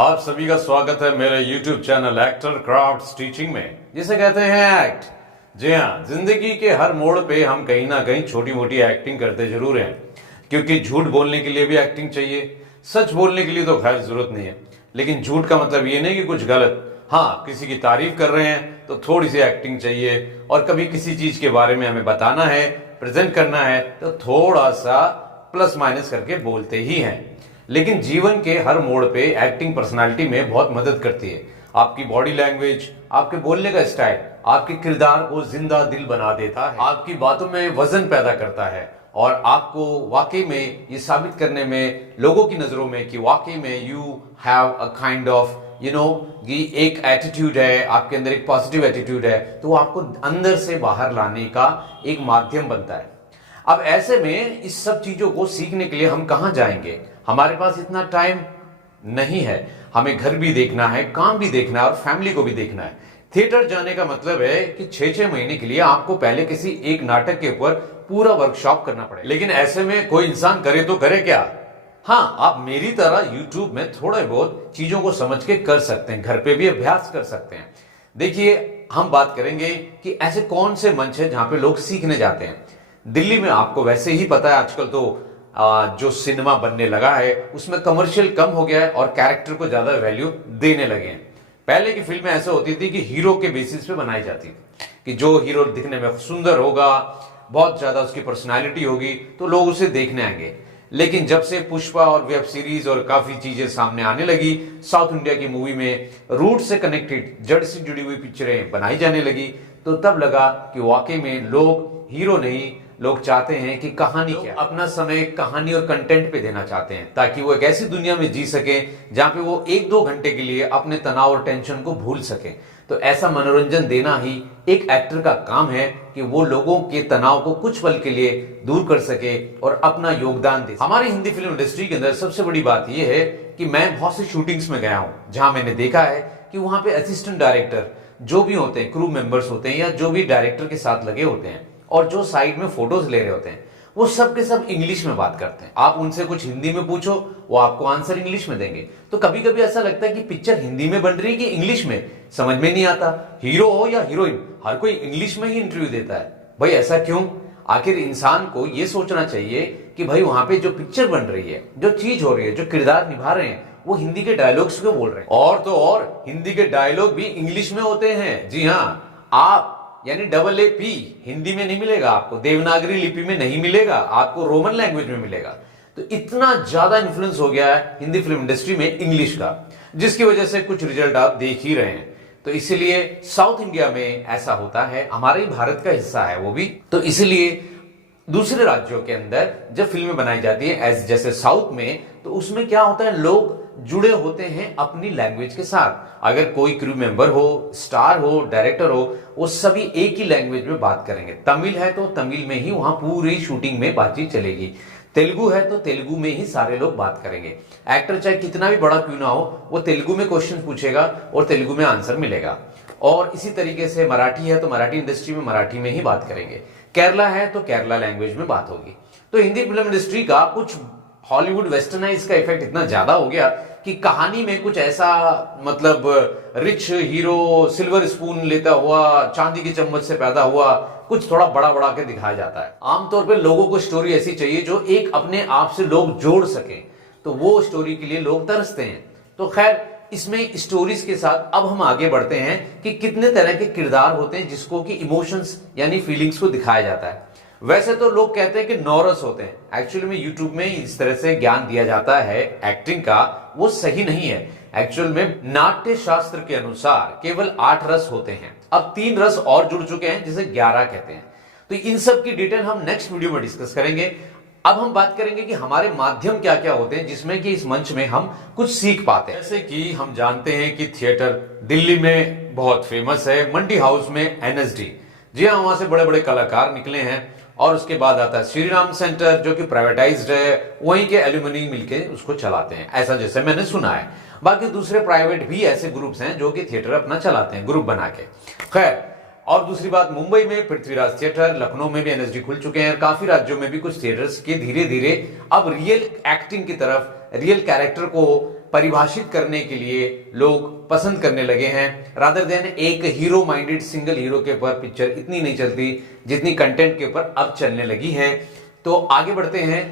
आप सभी का स्वागत है मेरे YouTube channel actor craft teaching में, जिसे कहते हैं एक्ट। जी हाँ, जिंदगी के हर मोड़ पे हम कहीं ना कहीं छोटी मोटी एक्टिंग करते जरूर हैं, क्योंकि झूठ बोलने के लिए भी एक्टिंग चाहिए। सच बोलने के लिए तो खैर जरूरत नहीं है, लेकिन झूठ का मतलब ये नहीं कि कुछ गलत। हाँ, किसी की तारीफ कर रहे हैं तो थोड़ी सी एक्टिंग चाहिए, और कभी किसी चीज के बारे में हमें बताना है, प्रेजेंट करना है, तो थोड़ा सा प्लस माइनस करके बोलते ही हैं। लेकिन जीवन के हर मोड़ पे एक्टिंग पर्सनालिटी में बहुत मदद करती है। आपकी बॉडी लैंग्वेज, आपके बोलने का स्टाइल आपके किरदार को जिंदा दिल बना देता है, आपकी बातों में वजन पैदा करता है, और आपको वाकई में ये साबित करने में लोगों की नजरों में कि वाकई में you have a kind of कि एक एटीट्यूड है, आपके अंदर एक पॉजिटिव एटीट्यूड है, तो वो आपको अंदर से बाहर लाने का एक माध्यम बनता है। अब ऐसे में इस सब चीजों को सीखने के लिए हम कहां जाएंगे? हमारे पास इतना टाइम नहीं है। हमें घर भी देखना है, काम भी देखना है, और फैमिली को भी देखना है। थिएटर जाने का मतलब है कि 6-6 महीने के लिए आपको पहले किसी एक नाटक के ऊपर पूरा वर्कशॉप करना पड़ेगा। लेकिन ऐसे में कोई इंसान करे तो करे क्या? हाँ, आप मेरी तरह YouTube में थोड़े बहुत चीजों को समझ के कर सकते हैं, घर पे भी अभ्यास कर सकते हैं। देखिए, हम बात करेंगे कि ऐसे कौन से मंच है जहां पे लोग सीखने जाते हैं। दिल्ली में आपको वैसे ही पता है, आजकल तो जो सिनेमा बनने लगा है उसमें कमर्शियल कम हो गया है और कैरेक्टर को ज्यादा वैल्यू देने लगे हैं। पहले की फिल्में ऐसे होती थी कि हीरो के बेसिस पे बनाई जाती थी, कि जो हीरो दिखने में सुंदर होगा, बहुत ज्यादा उसकी पर्सनालिटी होगी, तो लोग उसे देखने आएंगे। लेकिन जब से पुष्पा और वेब सीरीज और काफी चीजें सामने आने लगी, साउथ इंडिया की मूवी में रूट से कनेक्टेड, जड़ से जुड़ी हुई पिक्चरें बनाई जाने लगी, तो तब लगा कि वाकई में लोग हीरो नहीं, लोग चाहते हैं कि कहानी क्या, अपना समय कहानी और कंटेंट पे देना चाहते हैं, ताकि वो एक ऐसी दुनिया में जी सके जहां पे वो 1-2 घंटे के लिए अपने तनाव और टेंशन को भूल सके। तो ऐसा मनोरंजन देना ही एक एक्टर का काम है, कि वो लोगों के तनाव को कुछ पल के लिए दूर कर सके और अपना योगदान दे। हमारी हिंदी फिल्म इंडस्ट्री के अंदर सबसे बड़ी बात यह है कि मैं बहुत सी शूटिंग्स में गया हूं, जहां मैंने देखा है कि वहां पे असिस्टेंट डायरेक्टर जो भी होते हैं, क्रू मेंबर्स होते हैं, या जो भी डायरेक्टर के साथ लगे होते हैं, और जो साइड में फोटोज ले रहे होते हैं, वो सब के सब इंग्लिश में बात करते हैं। आप उनसे कुछ हिंदी में पूछो, वो आपको आंसर इंग्लिश में देंगे। तो कभी कभी ऐसा लगता है कि पिक्चर हिंदी में बन रही है कि इंग्लिश में, समझ में नहीं आता। हीरो हो या हीरोइन, हर कोई इंग्लिश में ही इंटरव्यू देता है। भाई ऐसा क्यों? आखिर इंसान को यह सोचना चाहिए कि भाई वहां पे जो पिक्चर बन रही है, जो चीज हो रही है, जो किरदार निभा रहे हैं, वो हिंदी के डायलॉग्स क्यों बोल रहे हैं। और तो और हिंदी के डायलॉग भी इंग्लिश में होते हैं। जी हाँ, आप यानी AAP हिंदी में नहीं मिलेगा आपको, देवनागरी लिपि में नहीं मिलेगा आपको, रोमन लैंग्वेज में मिलेगा। तो इतना ज्यादा इन्फ्लुएंस हो गया है हिंदी फिल्म इंडस्ट्री में इंग्लिश का, जिसकी वजह से कुछ रिजल्ट आप देख ही रहे हैं। तो इसलिए साउथ इंडिया में ऐसा होता है, हमारे ही भारत का हिस्सा है वो भी, तो इसलिए दूसरे राज्यों के अंदर जब फिल्में बनाई जाती है जैसे साउथ में, तो उसमें क्या होता है, लोग जुड़े होते हैं अपनी लैंग्वेज के साथ। अगर कोई क्रू मेंबर हो, स्टार हो, डायरेक्टर हो, वो सभी एक ही लैंग्वेज में बात करेंगे। तमिल है तो तमिल में ही वहां पूरी शूटिंग में बातचीत चलेगी, तेलुगु है तो तेलुगु में ही सारे लोग बात करेंगे। एक्टर चाहे कितना भी बड़ा क्यों ना हो, वो तेलुगु में क्वेश्चन पूछेगा और तेलुगु में आंसर मिलेगा। और इसी तरीके से मराठी है तो मराठी इंडस्ट्री में मराठी में ही बात करेंगे, केरला है तो केरला लैंग्वेज में बात होगी। तो हिंदी फिल्म इंडस्ट्री का कुछ हॉलीवुड वेस्टर्नाइज का इफेक्ट इतना ज्यादा हो गया कि कहानी में कुछ ऐसा, मतलब रिच हीरो सिल्वर स्पून लेता हुआ, चांदी की चम्मच से पैदा हुआ, कुछ थोड़ा बड़ा बड़ा के दिखाया जाता है। आमतौर पे लोगों को स्टोरी ऐसी चाहिए जो एक अपने आप से लोग जोड़ सके, तो वो स्टोरी के लिए लोग तरसते हैं। तो खैर, इसमें स्टोरीज के साथ अब हम आगे बढ़ते हैं कि कितने तरह के किरदार होते हैं जिसको कि इमोशंस यानी फीलिंग्स को दिखाया जाता है। वैसे तो लोग कहते हैं कि 9 रस होते हैं। एक्चुअली में यूट्यूब में इस तरह से ज्ञान दिया जाता है एक्टिंग का, वो सही नहीं है। एक्चुअल में नाट्य शास्त्र के अनुसार केवल 8 रस होते हैं। अब 3 रस और जुड़ चुके हैं, जिसे 11 कहते हैं। तो इन सब की डिटेल हम नेक्स्ट वीडियो में डिस्कस करेंगे। अब हम बात करेंगे कि हमारे माध्यम क्या क्या होते हैं जिसमें कि इस मंच में हम कुछ सीख पाते हैं। जैसे कि हम जानते हैं कि थिएटर दिल्ली में बहुत फेमस है, मंडी हाउस में NSD। जी हाँ, वहां से बड़े बड़े कलाकार निकले हैं। और उसके बाद आता है श्री राम सेंटर, जो कि प्राइवेटाइज्ड है, वहीं के एल्यूमिनी मिलके उसको चलाते हैं, ऐसा जैसे मैंने सुना है। बाकी दूसरे प्राइवेट भी ऐसे ग्रुप्स हैं जो कि थिएटर अपना चलाते हैं, ग्रुप बना के। खैर, और दूसरी बात, मुंबई में पृथ्वीराज थिएटर, लखनऊ में भी NSD खुल चुके हैं। काफी राज्यों में भी कुछ थिएटर्स के धीरे धीरे अब रियल एक्टिंग की तरफ, रियल कैरेक्टर को परिभाषित करने के लिए लोग पसंद करने लगे हैं, रादर देन एक हीरो माइंडेड सिंगल हीरो के ऊपर पिक्चर इतनी नहीं चलती जितनी कंटेंट के ऊपर अब चलने लगी है। तो आगे बढ़ते हैं।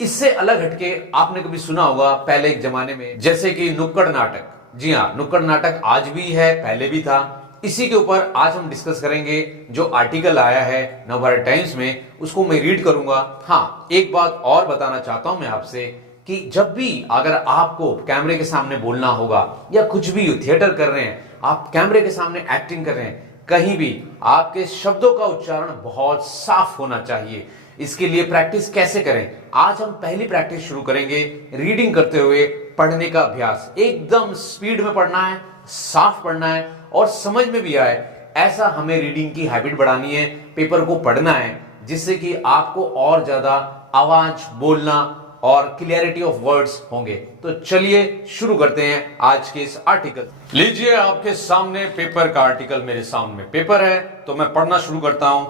इससे अलग हटके आपने कभी सुना होगा पहले एक जमाने में, जैसे कि नुक्कड़ नाटक। जी हाँ, नुक्कड़ नाटक आज भी है, पहले भी था। इसी के ऊपर आज हम डिस्कस करेंगे। जो आर्टिकल आया है नवभारत टाइम्स में, उसको मैं रीड करूंगा। हाँ, एक बात और बताना चाहता हूं मैं आपसे कि जब भी अगर आपको कैमरे के सामने बोलना होगा या कुछ भी थिएटर कर रहे हैं, आप कैमरे के सामने एक्टिंग कर रहे हैं, कहीं भी आपके शब्दों का उच्चारण बहुत साफ होना चाहिए। इसके लिए प्रैक्टिस कैसे करें, आज हम पहली प्रैक्टिस शुरू करेंगे रीडिंग करते हुए पढ़ने का अभ्यास। एकदम स्पीड में पढ़ना है, साफ पढ़ना है और समझ में भी आए, ऐसा हमें रीडिंग की हैबिट बढ़ानी है। पेपर को पढ़ना है जिससे कि आपको और ज्यादा आवाज, बोलना और क्लियरिटी ऑफ वर्ड्स होंगे। तो चलिए शुरू करते हैं आज के इस आर्टिकल। लीजिए, आपके सामने पेपर का आर्टिकल, मेरे सामने पेपर है तो मैं पढ़ना शुरू करता हूं।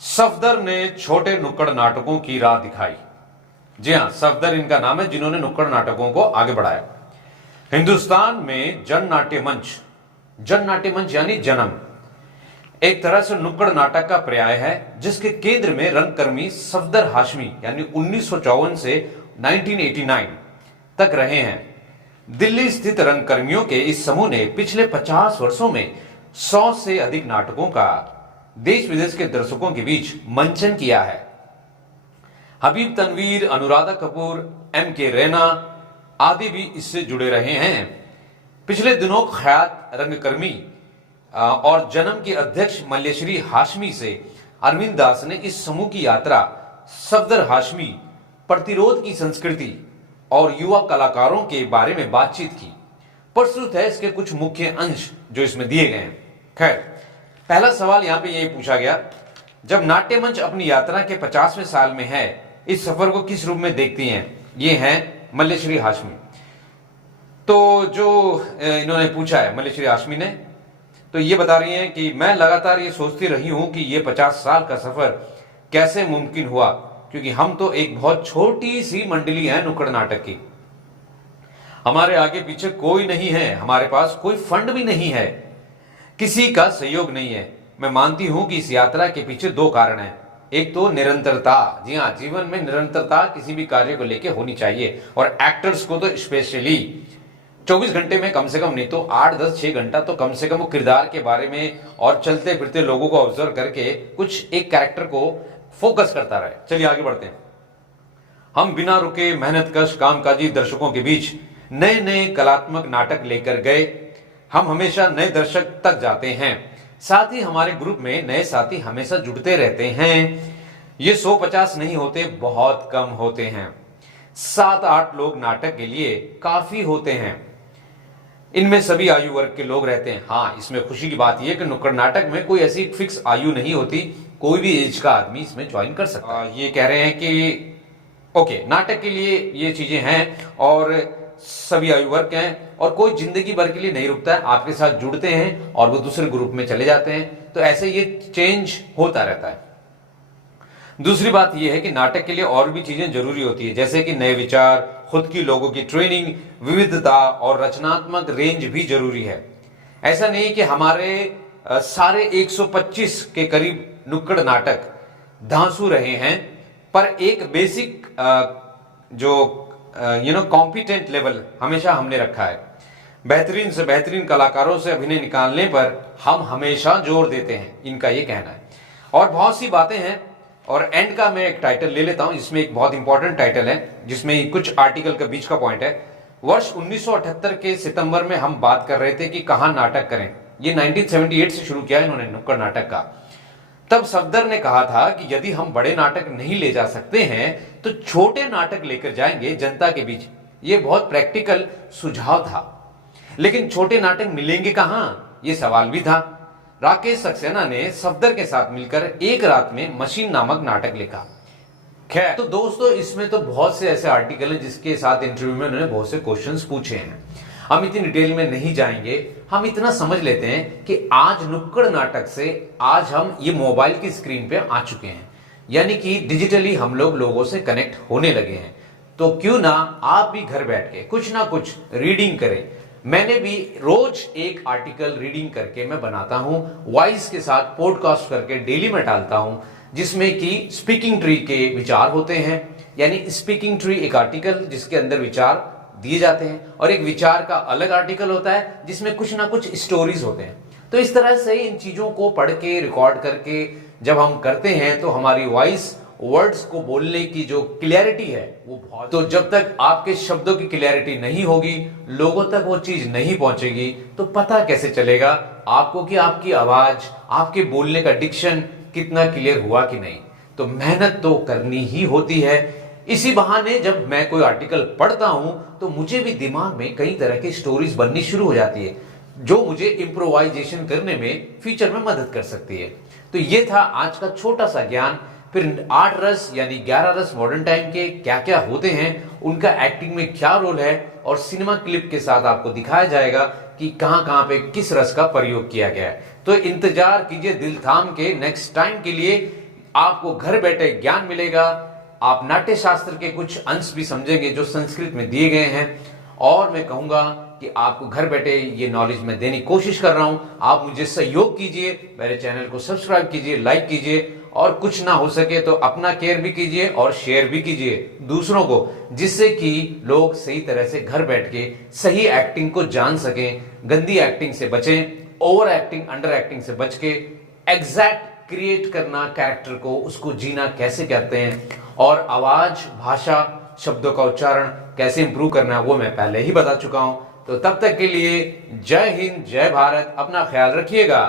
सफदर ने छोटे नुक्कड़ नाटकों की राह दिखाई। जी हां, सफदर इनका नाम है जिन्होंने नुक्कड़ नाटकों को आगे बढ़ाया। हिंदुस्तान में जन नाट्य मंच यानी जन्म एक तरह से नुक्कड़ नाटक का पर्याय है, जिसके केंद्र में रंगकर्मी सफदर हाशमी यानी 1954 से 1989 तक रहे हैं। दिल्ली स्थित रंगकर्मियों के इस समूह ने पिछले 50 वर्षों में 100 से अधिक नाटकों का देश विदेश के दर्शकों के बीच मंचन किया है। हबीब तनवीर, अनुराधा कपूर, M.K. रैना आदि भी इससे जुड़े रहे हैं। पिछले दिनों ख्यात रंगकर्मी और जन्म के अध्यक्ष मल्लेश्वरी हाशमी से अरविंद दास ने इस समूह की यात्रा सफदर हाशमी, प्रतिरोध की संस्कृति और युवा कलाकारों के बारे में बातचीत की। प्रस्तुत है इसके कुछ मुख्य अंश जो इसमें दिए गए हैं। खैर, पहला सवाल यहां पे यही पूछा गया, जब नाट्य मंच अपनी यात्रा के 50वें साल में है, इस सफर को किस रूप में देखती हैं? ये हैं मल्लेश्वरी हाशमी। तो जो इन्होंने पूछा है मल्लेश्वरी हाशमी ने, तो ये बता रही हैं कि मैं लगातार ये सोचती रही हूं कि ये 50 साल का सफर कैसे मुमकिन हुआ, क्योंकि हम तो एक बहुत छोटी सी मंडली है नुक्कड़ नाटक की। हमारे आगे पीछे कोई नहीं है, हमारे पास कोई फंड भी नहीं है, किसी का सहयोग नहीं है। मैं मानती हूं कि इस यात्रा के पीछे 2 कारण हैं। एक तो निरंतरता। जी हाँ, जीवन में निरंतरता किसी भी कार्य को लेके होनी चाहिए, और एक्टर्स को तो स्पेशली 24 घंटे में कम से कम नहीं तो 8, 10, 6 घंटा तो कम से कम वो किरदार के बारे में और चलते फिरते लोगों को ऑब्जर्व करके कुछ एक कैरेक्टर को फोकस करता रहे। चलिए आगे बढ़ते हैं। हम बिना रुके मेहनतकश कामकाजी दर्शकों के बीच नए नए कलात्मक नाटक लेकर गए। हम हमेशा नए दर्शक तक जाते हैं, साथ ही हमारे ग्रुप में नए साथी हमेशा जुड़ते रहते हैं। ये 150 नहीं होते, बहुत कम होते हैं। 7-8 लोग नाटक के लिए काफी होते हैं। इनमें सभी आयु वर्ग के लोग रहते हैं। हाँ, इसमें खुशी की बात यह कि नुक्कड़ नाटक में कोई ऐसी फिक्स आयु नहीं होती, कोई भी एज का आदमी इसमें ज्वाइन कर सकता है। ये कह रहे हैं कि ओके, नाटक के लिए ये चीजें हैं और सभी आयु वर्ग के हैं, और कोई जिंदगी भर के लिए नहीं रुकता है, आपके साथ जुड़ते हैं और वो दूसरे ग्रुप में चले जाते हैं। तो ऐसे ये चेंज होता रहता है। दूसरी बात यह है कि नाटक के लिए और भी चीजें जरूरी होती है, जैसे कि नए विचार, खुद की लोगों की ट्रेनिंग, विविधता और रचनात्मक रेंज भी जरूरी है। ऐसा नहीं कि हमारे सारे 125 के करीब नुक्कड़ नाटक धांसू रहे हैं, पर एक बेसिक जो कॉम्पिटेंट लेवल हमेशा हमने रखा है। बेहतरीन से बेहतरीन कलाकारों से अभिनय निकालने पर हम हमेशा जोर देते हैं, इनका ये कहना है। और बहुत सी बातें हैं, और एंड का मैं एक टाइटल ले लेता हूं, इसमें एक बहुत इंपॉर्टेंट टाइटल है जिसमें कुछ आर्टिकल का बीच का पॉइंट है। वर्ष 1978 के सितंबर में हम बात कर रहे थे कि कहां नाटक करें। ये 1978 से शुरू किया इन्होंने नुक्कड़ नाटक का। तब सफदर ने कहा था कि यदि हम बड़े नाटक नहीं ले जा सकते हैं तो छोटे नाटक लेकर जाएंगे जनता के बीच। ये बहुत प्रैक्टिकल सुझाव था, लेकिन छोटे नाटक मिलेंगे कहां, ये सवाल भी था। राकेश सक्सेना ने सफदर के साथ मिलकर एक रात में मशीन नामक नाटक लिखा। खैर, तो दोस्तों, इसमें तो बहुत से ऐसे आर्टिकल हैं जिसके साथ इंटरव्यू में उन्होंने बहुत से क्वेश्चंस पूछे हैं। हम इतनी डिटेल में नहीं जाएंगे, हम इतना समझ लेते हैं कि आज नुक्कड़ नाटक से आज हम ये मोबाइल की स्क्रीन पे आ चुके हैं, यानी कि डिजिटली हम लोगों से कनेक्ट होने लगे हैं। तो क्यों ना आप भी घर बैठ के कुछ ना कुछ रीडिंग करें। मैंने भी रोज एक आर्टिकल रीडिंग करके मैं बनाता हूं, वॉइस के साथ पॉडकास्ट करके डेली में डालता हूं, जिसमें कि स्पीकिंग ट्री के विचार होते हैं। यानी स्पीकिंग ट्री एक आर्टिकल जिसके अंदर विचार दिए जाते हैं, और एक विचार का अलग आर्टिकल होता है जिसमें कुछ ना कुछ स्टोरीज होते हैं। तो इस तरह से इन चीजों को पढ़ के रिकॉर्ड करके जब हम करते हैं तो हमारी वॉइस वर्ड्स को बोलने की जो क्लियरिटी है वो बहुत, तो जब तक आपके शब्दों की क्लियरिटी नहीं होगी, लोगों तक वो चीज नहीं पहुंचेगी, तो पता कैसे चलेगा आपको कि आपकी आवाज, आपके बोलने का डिक्शन कितना क्लियर हुआ कि नहीं। तो मेहनत तो करनी ही होती है। इसी बहाने जब मैं कोई आर्टिकल पढ़ता हूं तो मुझे भी दिमाग में कई तरह की स्टोरीज बननी शुरू हो जाती है, जो मुझे इम्प्रोवाइजेशन करने में फ्यूचर में मदद कर सकती है। तो ये था आज का छोटा सा ज्ञान। फिर 8 रस यानी 11 रस मॉडर्न टाइम के क्या क्या होते हैं, उनका एक्टिंग में क्या रोल है, और सिनेमा क्लिप के साथ आपको दिखाया जाएगा कि कहां कहां पे किस रस का प्रयोग किया गया है। तो इंतजार कीजिए दिल थाम के नेक्स्ट टाइम के लिए। आपको घर बैठे ज्ञान मिलेगा, आप नाट्य शास्त्र के कुछ अंश भी समझेंगे जो संस्कृत में दिए गए हैं, और मैं कहूंगा कि आपको घर बैठे ये नॉलेज मैं देने की कोशिश कर रहा हूं। आप मुझे सहयोग कीजिए, मेरे चैनल को सब्सक्राइब कीजिए, लाइक कीजिए, और कुछ ना हो सके तो अपना केयर भी कीजिए और शेयर भी कीजिए दूसरों को, जिससे कि लोग सही तरह से घर बैठ के सही एक्टिंग को जान सकें, गंदी एक्टिंग से बचें, ओवर एक्टिंग, अंडर एक्टिंग से बच के एग्जैक्ट क्रिएट करना कैरेक्टर को, उसको जीना कैसे कहते हैं, और आवाज, भाषा, शब्दों का उच्चारण कैसे इंप्रूव करना है वो मैं पहले ही बता चुका हूं। तो तब तक के लिए जय हिंद, जय भारत, अपना ख्याल रखिएगा।